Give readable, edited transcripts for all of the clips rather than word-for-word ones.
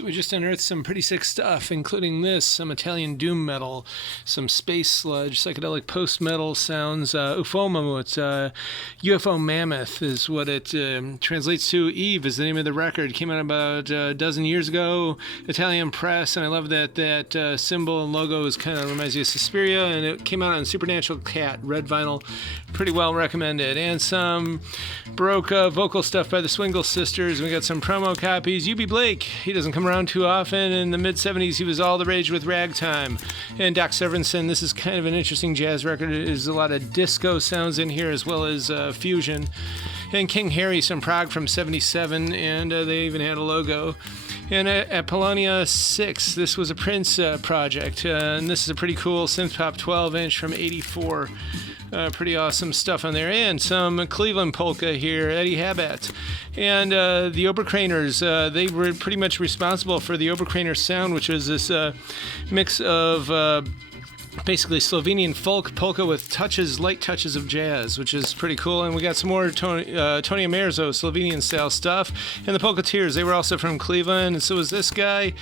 So we just unearthed some pretty sick stuff, including this, some Italian doom metal, some space sludge, psychedelic post-metal sounds, Ufomo, it's UFO Mammoth is what it translates to. Eve is the name of the record. Came out about a dozen years ago, Italian press, and I love that symbol and logo is kind of reminds me of Suspiria, and it came out on Supernatural Cat, red vinyl, pretty well recommended. And some Baroque vocal stuff by the Swingle Sisters. We got some promo copies. UB Blake, he doesn't come around too often. In the mid-70s, he was all the rage with Ragtime. And Doc Severinsen, this is kind of an interesting jazz record. There's a lot of disco sounds in here as well as fusion. And King Harry, some prog from 77, and they even had a logo. And at Polonia 6, this was a Prince project, and this is a pretty cool synth pop 12-inch from 84. Pretty awesome stuff on there. And some Cleveland polka here, Eddie Habat. And the Oberkraners, they were pretty much responsible for the Oberkraner sound, which was this mix of basically Slovenian folk polka with light touches of jazz, which is pretty cool. And we got some more Tony Amerzo Slovenian style stuff. And the Polkateers, they were also from Cleveland, and so was this guy.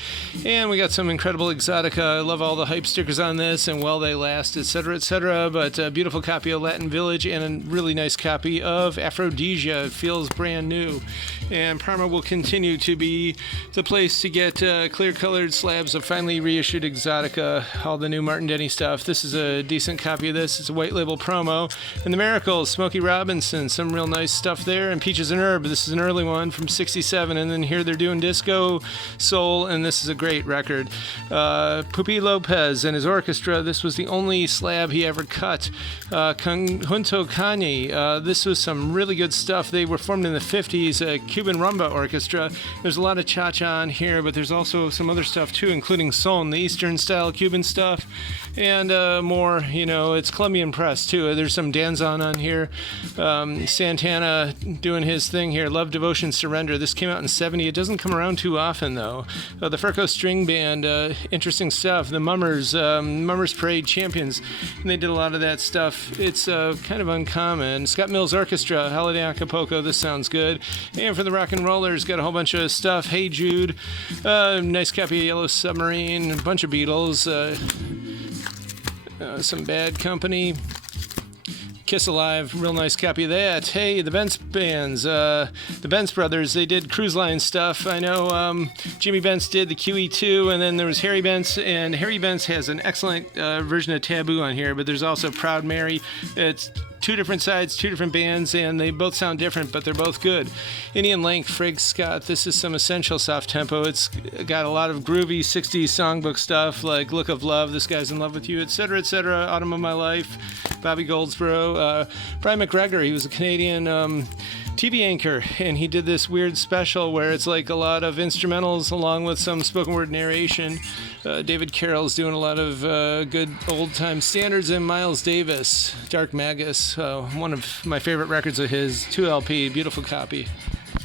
And we got some incredible exotica. I love all the hype stickers on this, and Well They Last, etc., etc. But a beautiful copy of Latin Village and a really nice copy of Aphrodisia. It feels brand new. And Parma will continue to be the place to get clear-colored slabs of finely reissued exotica, all the new Martin Denny stuff. This is a decent copy of this. It's a white label promo. And the Miracles, Smokey Robinson, some real nice stuff there. And Peaches and Herb, this is an early one from 67. And then here they're doing disco, soul, and this is a great record. Pupi Lopez and his orchestra, this was the only slab he ever cut. Conjunto Kanye, this was some really good stuff. They were formed in the 50s, Cuban rumba orchestra. There's a lot of cha-cha on here, but there's also some other stuff too, including son, the Eastern style Cuban stuff, and more, it's Colombian press too. There's some Danzon on here. Santana doing his thing here, Love, Devotion, Surrender. This came out in 70. It doesn't come around too often though. The Furco String Band, interesting stuff. The Mummers, Mummers Parade Champions, and they did a lot of that stuff. It's kind of uncommon. Scott Mills Orchestra, Holiday Acapulco, this sounds good. And for the Rock and Rollers, got a whole bunch of stuff. Hey Jude, nice copy of Yellow Submarine, a bunch of Beatles, some Bad Company, Kiss Alive, real nice copy of that. Hey, the Bentz bands, the Bentz brothers, they did cruise line stuff. I know Jimmy Bentz did the QE2, and then there was Harry Bentz, and Harry Bentz has an excellent version of Taboo on here, but there's also Proud Mary. It's two different sides, two different bands, and they both sound different, but they're both good. Indian Length, Frig Scott, this is some essential soft tempo. It's got a lot of groovy 60s songbook stuff like Look of Love, This Guy's in Love with You, etc., etc., Autumn of My Life, Bobby Goldsboro, Brian McGregor, he was a Canadian TV anchor, and he did this weird special where it's like a lot of instrumentals along with some spoken word narration. David Carroll's doing a lot of good old-time standards, and Miles Davis, Dark Magus, one of my favorite records of his, 2LP, beautiful copy.